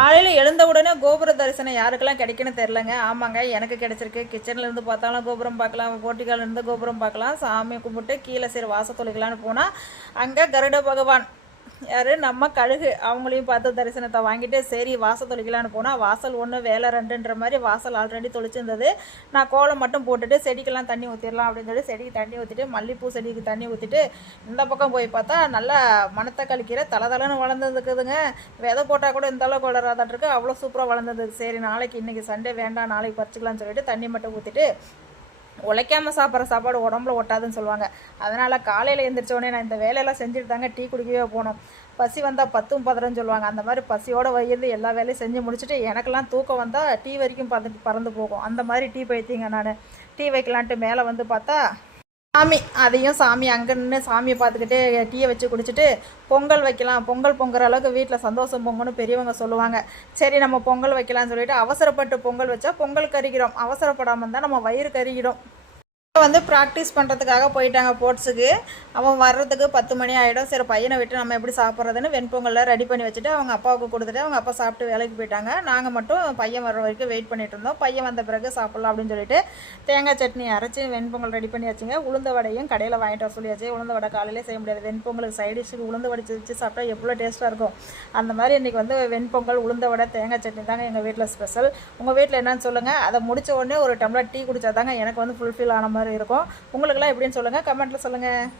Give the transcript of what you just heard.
காலையில் எழுந்த உடனே கோபுர தரிசனம் யாருக்கெல்லாம் கிடைக்குன்னு தெரிலங்க. ஆமாங்க, எனக்கு கிடைச்சிருக்கு. கிச்சனில் இருந்து பார்த்தாலும் கோபுரம் பார்க்கலாம், போட்டிக்கால இருந்து கோபுரம் பார்க்கலாம். சாமி கும்பிட்டு கீழே சரி வாசத்தொழிக்கலான்னு போனால் அங்கே கருட பகவான் யார் நம்ம கழுகு அவங்களையும் பார்த்து தரிசனத்தை வாங்கிட்டு சரி வாசல் தொளிக்கலான்னு போனால் வாசல் 1 வேலை 2ன்ற மாதிரி வாசல் ஆல்ரெடி தொளிச்சிருந்தது. நான் கோலம் மட்டும் போட்டுட்டு செடிக்கெல்லாம் தண்ணி ஊற்றிடலாம் அப்படின்னு சொல்லி செடிக்கு தண்ணி ஊற்றிட்டு மல்லிகைப்பூ செடிக்கு தண்ணி ஊற்றிட்டு இந்த பக்கம் போய் பார்த்தா நல்லா மணத்தை கழிக்கிற தளன்னு வளர்ந்துருக்குதுங்க. விதை போட்டால் கூட இந்த அளவுக்கு வளராதாட்டிருக்கு, அவ்வளோ சூப்பராக வளர்ந்தது. சரி நாளைக்கு இன்றைக்கி சண்டே வேண்டாம் நாளைக்கு பறிச்சிக்கலாம்னு சொல்லிட்டு தண்ணி மட்டும் ஊற்றிட்டு உழைக்காமல் சாப்பிட்ற சாப்பாடு உடம்புல ஒட்டாதுன்னு சொல்லுவாங்க. அதனால் காலையில் எழுந்திரிச்சோடனே நான் இந்த வேலையெல்லாம் செஞ்சுட்டு தாங்க டீ குடிக்கவே போனோம். பசி வந்தால் 10 11 சொல்லுவாங்க. அந்த மாதிரி பசியோடு வயிறு எல்லா வேலையும் செஞ்சு முடிச்சுட்டு எனக்கெல்லாம் தூக்கம் வந்தால் டீ வரைக்கும் பறந்து போகும். அந்த மாதிரி டீ பைத்தியங்க நான். டீ வைக்கலான்ட்டு மேலே வந்து பார்த்தா சாமி, அதையும் சாமி அங்கே நின்று சாமியை பார்த்துக்கிட்டே டீயை வச்சு குடிச்சிட்டு பொங்கல் வைக்கலாம், பொங்கல் பொங்குற அளவுக்கு வீட்டில் சந்தோஷம் பொங்கன்னு பெரியவங்க சொல்லுவாங்க. சரி நம்ம பொங்கல் வைக்கலாம்னு சொல்லிட்டு அவசரப்பட்டு பொங்கல் வச்சா பொங்கல் கருகிறோம், அவசரப்படாமல் இருந்தால் நம்ம வயிறு கருகிடும். வந்து ப்ராக்டிஸ் பண்ணுறதுக்காக போயிட்டாங்க ஸ்போர்ட்ஸுக்கு. அவன் வர்றதுக்கு 10 மணி ஆகிடும். சரி பையனை விட்டு நம்ம எப்படி சாப்பிட்றதுன்னு வெண்பொங்கலில் ரெடி பண்ணி வச்சுட்டு அவங்க அப்பாவுக்கு கொடுத்துட்டு அவங்க அப்பா சாப்பிட்டு வேலைக்கு போயிட்டாங்க. நாங்கள் மட்டும் பையன் வர்ற வரைக்கும் வெயிட் பண்ணிட்டு இருந்தோம். பையன் வந்த பிறகு சாப்பிட்லாம் அப்படின்னு சொல்லிட்டு தேங்காய் சட்னி அரைச்சி வெண்பொங்கல் ரெடி பண்ணி வச்சுங்க. உளுந்த வடையும் கடையில் வாங்கிட்டு வர சொல்லியாச்சு. உளுந்த வடை காலையிலே செய்ய முடியாது. வெண்பொங்கலுக்கு சைடிஷுக்கு உளுந்த வடை வச்சு சாப்பிட்டா எவ்வளோ டேஸ்ட்டாக இருக்கும். அந்த மாதிரி இன்றைக்கி வந்து வெண்பொங்கல் உளுந்த வடை தேங்காய் சட்னி தாங்க எங்கள் வீட்டில் ஸ்பெஷல். உங்கள் வீட்டில் என்னன்னு சொல்லுங்கள். அதை முடித்த உடனே ஒரு டம்ளர் டீ குடித்தா தாங்க எனக்கு வந்து ஃபுல்ஃபில் ஆன மாதிரி இருக்கும். உங்களுக்கெல்லாம் எப்படின்னு சொல்லுங்கள், கமெண்ட்டில் சொல்லுங்கள்.